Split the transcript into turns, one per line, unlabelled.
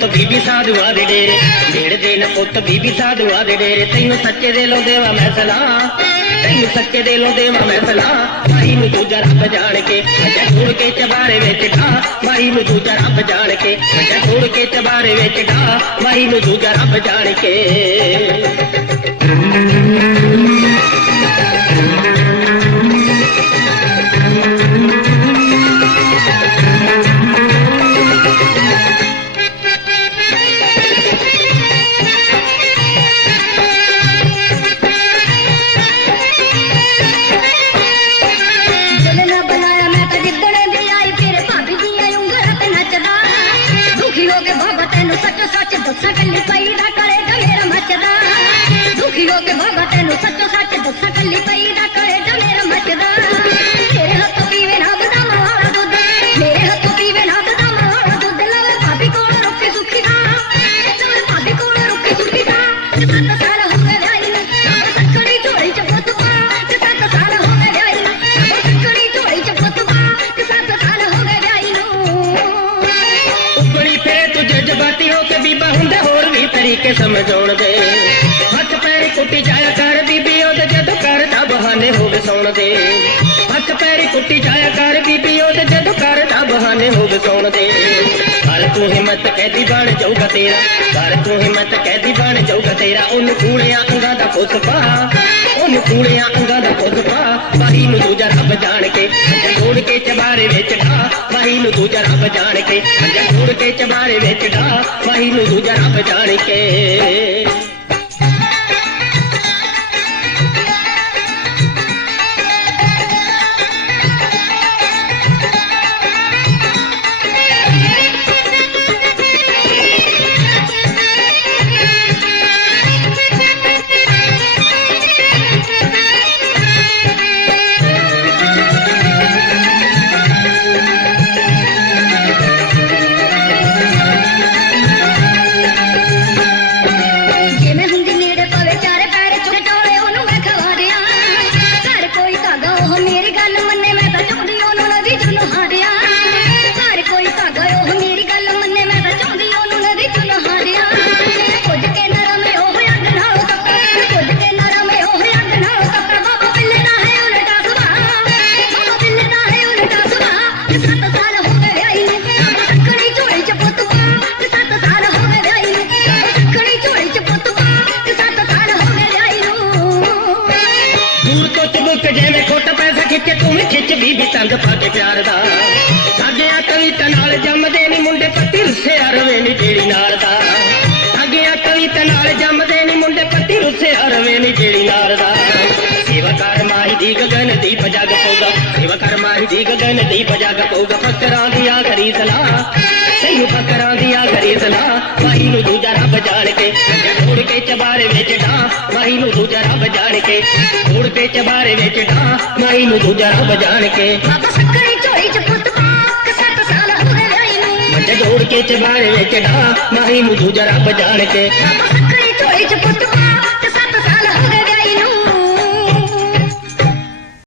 ਪੁੱਤ ਬੀਬੀ ਸਾਧੂਆਂ ਦੇ ਡੇਰੇ। ਖੇਡਦੇ ਨੇ ਪੁੱਤ ਬੀਬੀ ਸਾਧੂਆਂ ਦੇ ਡੇਰੇ। ਤੈਨੂੰ ਸੱਚੇ ਦਿਲੋਂ ਦੇਵਾ ਮੈਂ ਸਲਾਹ। ਤੈਨੂੰ ਸੱਚੇ ਦਿਲੋਂ ਦੇਵਾ ਮੈਂ ਸਲਾਹ। ਮਾਈ ਨੂੰ ਦੂਜਾ ਰੱਬ ਜਾਣ ਕੇ ਅੱਜਾ ਛੋੜ ਕੇ ਚਬਾਰੇ ਵਿੱਚ ਢਾ ਮਾਈ ਨੂੰ ਦੂਜਾ ਰੱਬ ਜਾਣ ਕੇ ਅੱਜਾ ਛੋੜ ਕੇ ਚਬਾਰੇ ਵਿੱਚ ਢਾ ਮਾਈ ਨੂੰ ਦੂਜਾ ਰੱਬ ਜਾਣ ਕੇ।
ਦੱਸਾਂ ਕੱਲੀ ਪਈ ਦਾ ਕਰੇਗਾ ਮੇਰਾ ਮੱਚਦਾ। ਦੁਖੀ ਹੋ ਕੇ ਬਾਬਾ ਤੈਨੂੰ ਸੱਚ ਸੱਚ ਦੱਸਾਂ ਕੱਲੀ ਪਈ
ਵੀ ਸਮਝਾਉਣ ਦੇ ਹੱਥ ਪੈਰ ਕੁੱਟੀ ਜਾਇਆ ਕਰ ਬੀਬੀ, ਉਹਦੇ ਜਦੋਂ ਕਰਦਾ ਬਹਾਨੇ ਹੋਵੇ ਸੌਣ ਦੇ ਹੱਥ ਪੈਰ ਕੁੱਟੀ ਜਾਇਆ ਕਰ ਬੀਬੀ, ਉਹਦੇ ਜਦੋਂ ਕਰਦਾ ਬਹਾਨੇ ਹੋਵੇ ਸੌਣ ਦੇ ਕਰ ਤੂੰ ਹਿੰਮਤ ਕਹਿਦੀ ਬਣ ਜਾਊਗਾ ਤੇਰਾ ਕਰ ਤੂੰ ਹਿੰਮਤ ਕਹਿਦੀ ਬਣ ਜਾਊਗਾ ਤੇਰਾ। ਉਹਨੂੰ ਕੂੜਿਆਂ ਅੰਗਾਂ ਦਾ ਪੁੱਤ ਪਾ, ਉਹਨੂੰ ਕੂੜਿਆਂ ਅੰਗਾਂ ਦਾ ਪੁੱਤ ਪਾ। ਮਾਹੀ ਨੂੰ ਦੂਜਾ ਰੱਬ ਜਾਣ ਕੇ ਜੋੜ ਕੇ ਵਿੱਚ ਢਾ ਮਾਹੀ ਨੂੰ ਦੂਜਾ ਰੱਬ ਜਾਣ ਕੇ ਜੋੜ ਕੇ ਚਬਾਰੇ ਵਿੱਚ ਢਾ ਮਾਹੀ ਨੂੰ ਦੂਜਾ ਰੱਬ ਜਾਣ ਕੇ।
ਜਿਵੇਂ
ਖੋਟ ਪੈਸਾ ਖਿੱਚੇ ਤੂੰ ਵੀ ਖਿੱਚ ਬੀਬੀ ਤੰਗ ਪਾ ਕੇ ਪਿਆਰ ਦਾ। ਸਾਗਿਆ ਕਵਿਤਾ ਨਾਲ ਜੰਮਦੇ ਨੀ ਮੁੰਡੇ ਪੱਤੀ ਰੁੱਸਿਆ ਰਵੇ ਨੀ ਜਿਹੜੀ ਨਾਲ ਦਾ। ਸਾਗਿਆ ਕਵਿਤਾ ਨਾਲ ਜੰਮਦੇ ਨੀ ਮੁੰਡੇ ਪੱਤੀ ਰੁੱਸਿਆ ਰਵੇ ਨੀ ਜਿਹੜੀ ਨਾਲ ਦਾ। ਸੇਵਾ ਕਰ ਮਾਹੀ ਦੀ ਗਗਨ ਦੀ ਪਜਗ ਪਊਗਾ। ਸੇਵਾ ਕਰ ਮਾਹੀ ਦੀ ਗਗਨ ਦੀ ਪਜਗ ਪਊਗਾ। ਫਕਰਾਂ ਦੀ ਆਖਰੀ ਸਲਾਹ। ਤੈਨੂੰ ਫਕਰਾਂ ਦੀ ਆਖਰੀ ਸਲਾਹ। ਮਾਹੀ ਨੂੰ ਦੂਜਾ ਰੱਬ ਜਾਣ ਕੇ ਜੋੜ ਕੇ ਚਬਾਰੇ ਵਿੱਚ ਮਾਹੀ ਨੂੰ ਦੂਜਾ ਰੱਬ ਜਾਣ ਕੇ ਜੋੜ ਕੇ ਚਬਾਰੇ ਵਿੱਚ ਢਾ ਮਾਹੀ ਨੂੰ ਦੂਜਾ ਰੱਬ ਜਾਣ ਕੇ।
ਬਾਬਾ ਸੱਕੜੀ ਝੋਲੀ ਚ ਪੁੱਤ ਪਾ ਤੇ ਸੱਤ ਸਾਲ ਹੋ ਗਏ ਆਈ ਨੂੰ।
ਮੱਝ ਜੋੜ ਕੇ ਚਬਾਰੇ ਵਿੱਚ ਢਾ ਮਾਹੀ ਨੂੰ ਦੂਜਾ ਰੱਬ ਜਾਣ ਕੇ।
ਬਾਬਾ ਸੱਕੜੀ ਝੋਲੀ ਚ ਪੁੱਤ ਪਾ